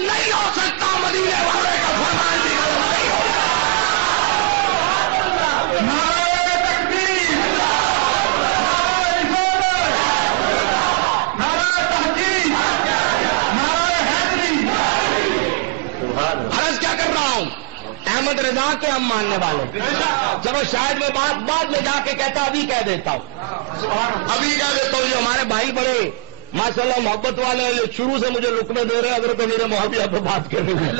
نہیں ہو سکتا، مدینے والے کا فرمان بھی غلط نہیں ہو سکتا۔ نعرہ تکبیر، نعرہ تحقیق، نعرہ حیدری۔ عرض کیا کر رہا ہوں؟ احمد رضا کے ہم ماننے والے، چلو شاید میں بعد میں جا کے کہتا ابھی کہہ دیتا ہوں، ابھی کہہ دیتا ہوں۔ جو ہمارے بھائی بڑے ماشاء اللہ محبت والے ہیں، یہ شروع سے مجھے لکمے دے رہے ہیں، اگر تو میرے محبت پہ بات کر رہے ہیں،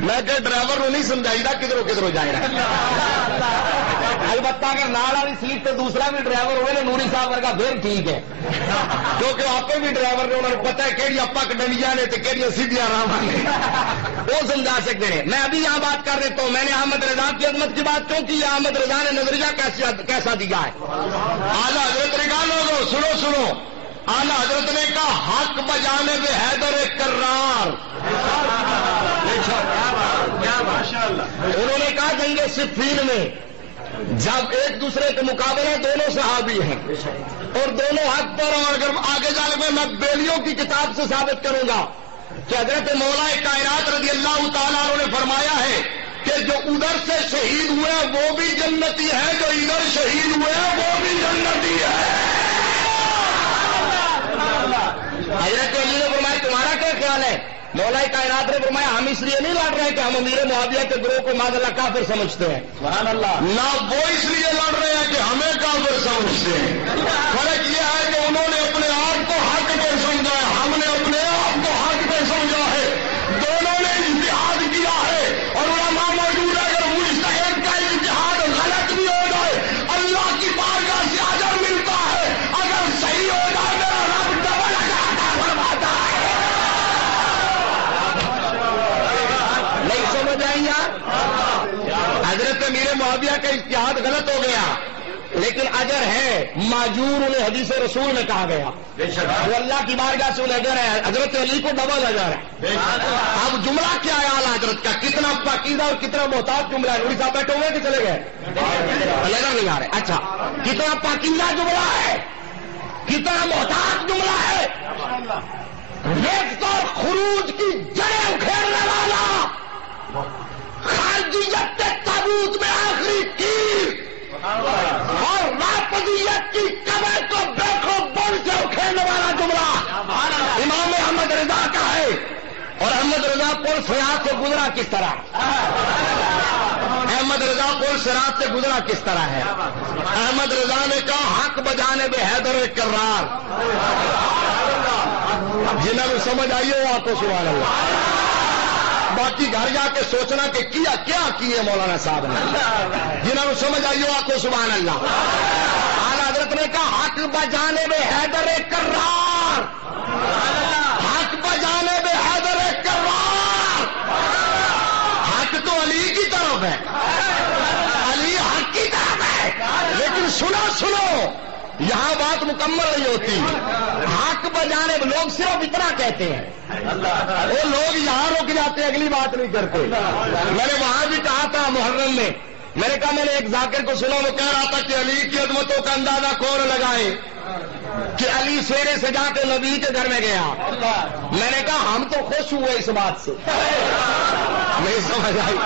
میں کہ ڈرائیور کو نہیں سمجھائی گا کدھروں جائے گا۔ البتہ اگر نال والی سیٹ پہ دوسرا بھی ڈرائیور ہوئے نا نوری صاحب ورگا پھر ٹھیک ہے، کیونکہ آپ بھی ڈرائیور نے، انہوں نے پتا ہے کہڑی اپا کڈنیا نے تو کہڑی سیدھیاں راہ نے، وہ سمجھا سکتے ہیں۔ میں ابھی یہاں بات کر دیتا ہوں، میں نے احمد رضا کی عظمت کی بات کیوں کی؟ احمد رضا نے نظریہ کیسا دیا ہے؟ اعلیٰ حضرت نے کہا لوگوں سنو، اعلیٰ حضرت نے کہا حق بجانے میں حیدر کرار۔ انہوں نے کہا جنگ صفین میں جب ایک دوسرے کے مقابلے دونوں صحابی ہیں اور دونوں حق پر، اور اگر آگے جانے میں بیلیوں کی کتاب سے ثابت کروں گا کہ حضرت مولا کائنات رضی اللہ تعالیٰ عنہ نے فرمایا ہے کہ جو ادھر سے شہید ہوئے وہ بھی جنتی ہے، جو ادھر شہید ہوئے وہ بھی جنتی ہے۔ حضرت علی نے فرمایا تمہارا کیا خیال ہے؟ مولا کائنات نے فرمایا ہم اس لیے نہیں لڑ رہے کہ ہم امیر معاویہ کے گروہ کو معاذ اللہ کافر سمجھتے ہیں، سبحان اللہ، نہ وہ اس لیے لڑ رہے ہیں کہ ہمیں کافر سمجھتے ہیں۔ فرق یہ ہے کہ انہوں نے اپنے آپ کو حق پہ سمجھا ہے، ہم نے اپنے آپ کو حق پہ سمجھا ہے، دونوں نے اجتہاد کیا ہے، اور علماء موجود ہے اگر مجتہد کا اجتہاد غلط بھی ہو جائے اللہ کی بارگاہ سے اجر ملتا ہے، اگر صحیح ہو جائے میرا رب ڈبل اجر عطا فرماتا ہے۔ نہیں سمجھ آئی یار؟ حضرت امیر معاویہ کا اجتہاد غلط ہو گیا لیکن اجر ہے، ماجور انہیں حدیث رسول میں کہا گیا، وہ اللہ کی بارگاہ سے انہیں اجر ہے، حضرت علی کو ڈبل اجر ہے۔ اب جملہ کیا ہے اعلیٰ حضرت کا؟ کتنا پاکیزہ اور کتنا محتاط جملہ ہے۔ نوری صاحب بیٹھے ہوئے کہ چلے گئے؟ نظر نہیں آ رہے؟ اچھا، کتنا پاکیزہ جملہ ہے، کتنا محتاط جملہ ہے، ریفت اور خروج کی جڑیں اکھیڑنے والا، خارجیت کے تابوت میں آخری تیر اور رافضیت کی کمر کو بیکھو بن سے اکھیڑنے والا جملہ امام احمد رضا کا ہے۔ اور احمد رضا پل صراط سے گزرا کس طرح؟ احمد رضا پل صراط سے گزرا کس طرح ہے؟ احمد رضا نے کہا حق بجانے میں حیدر کرار۔ جنہوں نے سمجھ آئی ہو آپ کو سبحان اللہ، باقی گھر جا کے سوچنا کہ کیا کیے مولانا صاحب نے، جنہوں نے سمجھ آئی ہو آپ کو سبحان اللہ۔ اعلیٰ حضرت نے کہا حق بجانے میں حیدر کرار، حق بجانے میں حیدر کرار۔ حق تو علی کی طرف ہے، علی حق کی طرف ہے، لیکن سنو یہاں بات مکمل نہیں ہوتی۔ حق بجانے لوگ صرف اتنا کہتے ہیں، وہ لوگ یہاں رک جاتے ہیں، اگلی بات نہیں کرتے۔ میں نے وہاں بھی کہا تھا محرم میں، میں نے کہا میں نے ایک ذاکر کو سنا، وہ کہہ رہا تھا کہ علی کی عظمتوں کا اندازہ کون لگائے کہ علی سیرے سے جا کے نبی کے گھر میں گیا۔ میں نے کہا ہم تو خوش ہوئے اس بات سے، نہیں سمجھ آئی؟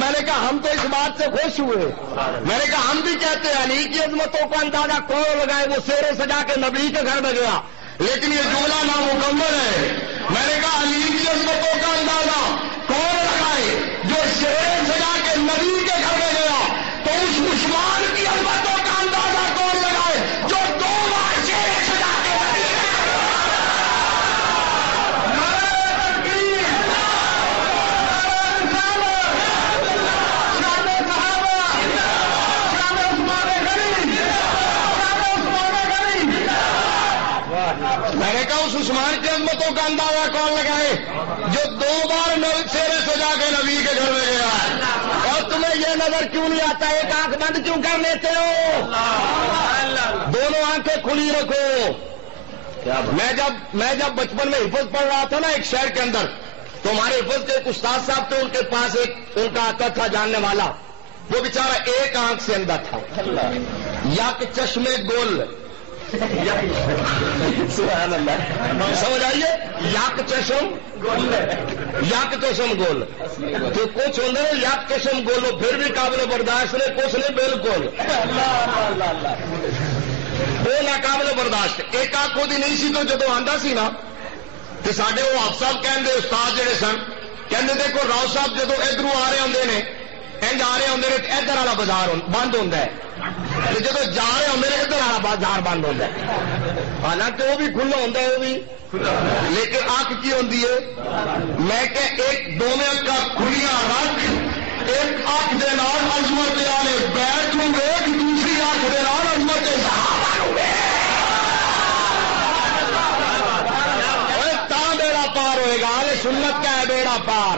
میں نے کہا ہم تو اس بات سے خوش ہوئے، میں نے کہا ہم بھی کہتے ہیں علی کی عظمتوں کا اندازہ کون لگائے، وہ سیرے سے جا کے نبی کے گھر میں گیا، لیکن یہ جملہ نامکمل ہے۔ میں نے کہا علی کی عظمتوں کا اندازہ کون لگائے جو سیرے سے جا کے نبی کے گھر میں گیا، تو اس عثمان کی عظمتوں کا اندازہ کون لگائے جو 2 بار سیرے سے جا کے نبی کے گھر میں گیا۔ میں نے کہا اس عثمان کی عظمتوں کا اندازہ کون لگائے جو 2 بار سیرے سے جا کے نبی کے گھر میں گیا ہے، اور تمہیں یہ نظر کیوں نہیں آتا ایک آنکھ بند کیوں کر لیتے ہو؟ دونوں آنکھیں کھلی رکھو۔ میں جب بچپن میں حفظ پڑھ رہا تھا نا ایک شہر کے اندر، تو ہمارے حفظ کے ایک استاد صاحب تھے، ان کے پاس ان کا آتا تھا جاننے والا، وہ بیچارہ ایک آنکھ سے اندھا تھا، یا کہ چشمے گول سبحان اللہ. سمجھ آئیے. یک چشم یک چشم گول تو کچھ ہوں یک چشم گولو پھر بھی قابل برداشت نے, کچھ نہیں بالکل وہ ناقابل برداشت. ایک آنکھ وہ نہیں سی تو جدو آتا سی نا تو سارے وہ آپ صاحب کہتے استاد جڑے سن کہتے دیکھو راؤ صاحب جدو ادھر آ رہے ہوں نے انج آ رہے ہوں ادھر والا بازار بند ہوتا ہے, جب جا رہے ہوں ادھر والا بازار بند ہوتا ہے. حالانکہ وہ بھی کھلا ہوتا ہے, وہ بھی لیکن آنکھ کی ہوتی ہے. میں کہ ایک دونوں کا کھلیاں رکھ ایک آنکھ دے نال عظمت والے بیٹھ ہوں گے, دوسری آنکھ دے نال عظمت بیڑا پار ہوئے گا. آل سنت کا ہے بیڑا پار,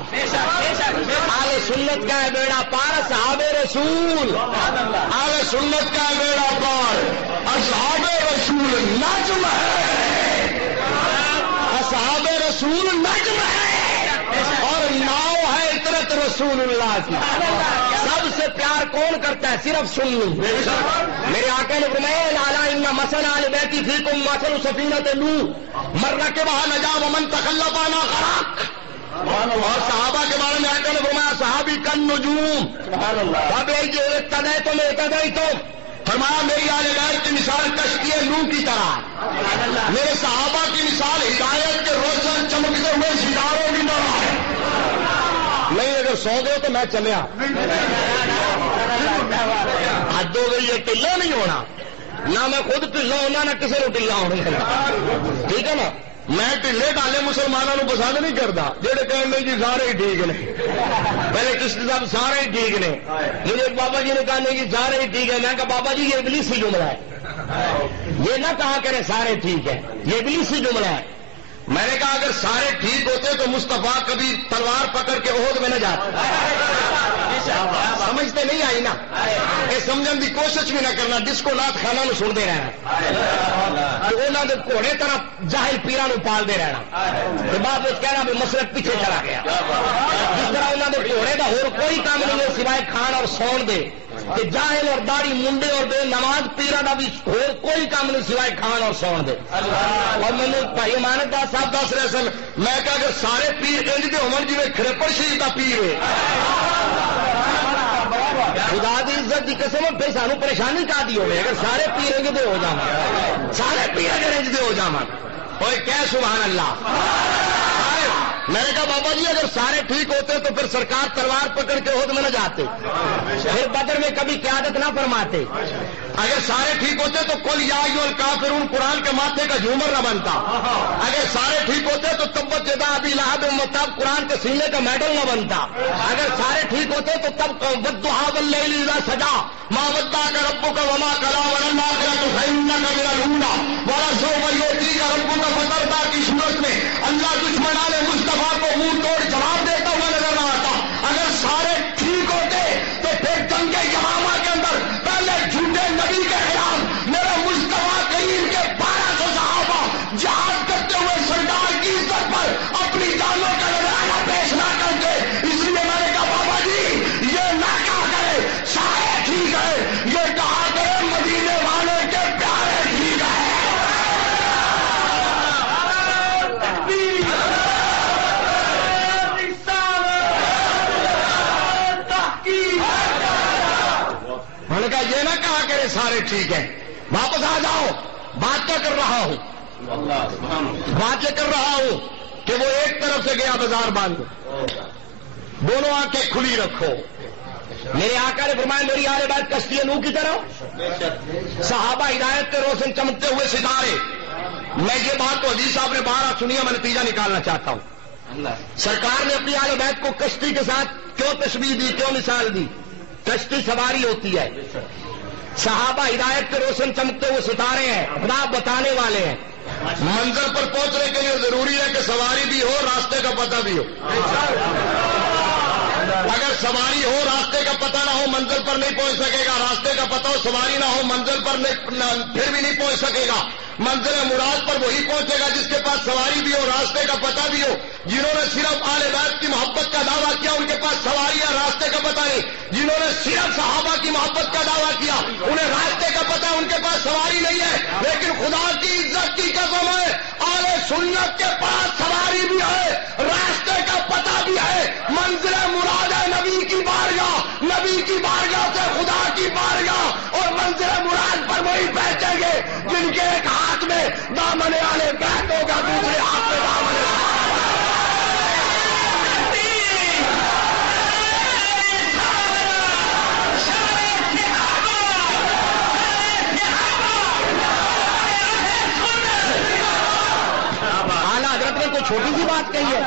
آل سنت کا ہے بیڑا پار. اصحاب رسول آل سنت کا ہے بیڑا پار. اصحاب رسول نجم ہے, اصحاب رسول نجم ہے اور ناؤ ہے عطرت رسول اللہ کی. سب سے پیار کون کرتا ہے؟ صرف سنی. میرے آقا نے فرمایا لالا ان مثلا اہل بیتی فیکم مثل سفینۃ نوح من رکبها نجا ومن تخلف عنها غرق. اور صحابہ کے بارے میں آقا نے فرمایا صحابی کن نجوم تم فرمایا میری اہل بیت کی مثال کشتی نوح کی طرح, میرے صحابہ کی مثال ہدایت کے روشن چمکتے ہوئے ستاروں کی طرح ہے. نہیں اگر سو گئے تو میں چلیا حد ہو گئی ہے. ٹلا نہیں ہونا, نہ میں خود ٹلا ہونا نہ کسی کو ٹلا ہونا. ٹھیک ہے نا. میں ٹھلے ڈالے مسلمانوں کو پسند نہیں کرتا جہے کہیں جی سارے ہی ٹھیک نے. پہلے چشتی صاحب سارے ہی ٹھیک نے. مجھے ایک بابا جی نے کہا نہیں جی سارے ہی ٹھیک ہے. میں کہا بابا جی یہ ابلیسی جملہ ہے, یہ نہ کہا کرے سارے ٹھیک ہے, یہ ابلیسی جملہ ہے. میں نے کہا اگر سارے ٹھیک ہوتے تو مصطفیٰ کبھی تلوار پکڑ کے عہد میں نہ جاتے. سمجھتے نہیں آئی نا, یہ سمجھنے کی کوشش بھی نہ کرنا. ڈسکو نات خانہ نو سنتے رہنا, انہوں نے گھوڑے طرح جاہل پیران پالتے رہنا, بعد کہنا بھی مسلک پیچھے چلا گیا. جس طرح انہوں نے گھوڑے کا ہور کوئی کام نہیں ہے سوائے کھان اور سون دے, کہ جاہل اور داڑھی منڈے اور بے نماز پیرا کا بھی ہور کوئی کام نہیں سوائے کھان اور سون دے. اور مجھے بھائی امانت دار صاحب دس رہے سن, میں کہا اگر سارے پیر انج دے ہون جی کھرپڑ شریف کا پیر ہے, خدا دی عزت دی قسم پھر سانو پریشانی کا دی ہوئے اگر سارے پیر انج دے ہو جاواں, سارے پیر اگر انج دے ہو جاواں. اوئے کہہ سبحان اللہ. میں نے کہا بابا جی اگر سارے ٹھیک ہوتے تو پھر سرکار تلوار پکڑ کے عہد میں نہ جاتے, پھر بدر میں کبھی قیادت نہ فرماتے. اگر سارے ٹھیک ہوتے تو کل یا ایھا الکافرون قرآن کے ماتھے کا جھومر نہ بنتا. اگر سارے ٹھیک ہوتے تو تبت یدا ابی لہب وتب قرآن کے سینے کا میڈل نہ بنتا. اگر سارے ٹھیک ہوتے تو تب والضحیٰ واللیل اذا سجا ما ودعک ربک وما قلی وللآخرۃ خیر لک من الاولی ولسوف یؤتیک ربک فترضی کی صورت میں اللہ دشمنان مصطفیٰ کو منہ توڑ جواب دیتا ہوا نظر نہ آتا. اگر سارے ٹھیک ہوتے تو پھر جنگ یمامہ کے اندر پہلے جھوٹے نبی کے خلاف میرے مصطفیٰ کریم کے 1200 صحابہ جہاد کرتے ہوئے سرکار کی عزت پر اپنی جانوں کا نذرانہ پیش نہ کرتے. اس لیے میں نے کہا بابا جی یہ نہ کہا کرے سارے ٹھیک ہے, یہ کہا کرے مدینے والے کے پیارے ٹھیک ہے. میں نے کہا یہ نہ کہا کرے سارے ٹھیک ہے, واپس آ جاؤ. بات کیا کر رہا ہوں, بات یہ کر رہا ہوں کہ وہ ایک طرف سے گیا بازار بند, دونوں آنکھیں کھلی رکھو. میرے آقا نے فرمایا میری اہل بیت کشتی نوح کی طرح, صحابہ ہدایت کے روشن چمکتے ہوئے ستارے. میں یہ بات تو حدیث صاحب نے باہر سنی ہے, میں نتیجہ نکالنا چاہتا ہوں. سرکار نے اپنی اہل بیت کو کشتی کے ساتھ کیوں تشبیہ دی, کیوں مثال دی؟ کشتی سواری ہوتی ہے, صحابہ ہدایت کے روشن چمکتے ہوئے ستارے ہیں, خدا بتانے والے ہیں. منزل پر پہنچنے کے لیے ضروری ہے کہ سواری بھی ہو, راستے کا پتہ بھی ہو. اگر سواری ہو راستے کا پتہ نہ ہو منزل پر نہیں پہنچ سکے گا, راستے کا پتہ ہو سواری نہ ہو منزل پر پھر بھی نہیں پہنچ سکے گا. منزل مراد پر وہی پہنچے گا جس کے پاس سواری بھی ہو, راستے کا پتہ بھی ہو. جنہوں نے صرف آل بیت کی محبت کا دعویٰ کیا ان کے پاس سواری یا راستے کا پتہ نہیں، جنہوں نے صرف صحابہ کی محبت کا دعویٰ کیا انہیں راستے کا پتہ ان کے پاس سواری نہیں ہے، لیکن خدا کی عزت کی قسم ہے آل سنت کے پاس سواری بھی ہے، راستے کا پتہ بھی ہے، منزل مراد ہے نبی کی بارگاہ، نبی کی بارگاہ سے خدا کی بارگاہ، اور منزل مراد پر وہی پہنچیں گے جن کے ایک ہاتھ میں دامن آل بیت ہوگا، دوسرے ہاتھ میں دامن اعلیٰ حضرت نے کوئی چھوٹی سی بات کہی ہے؟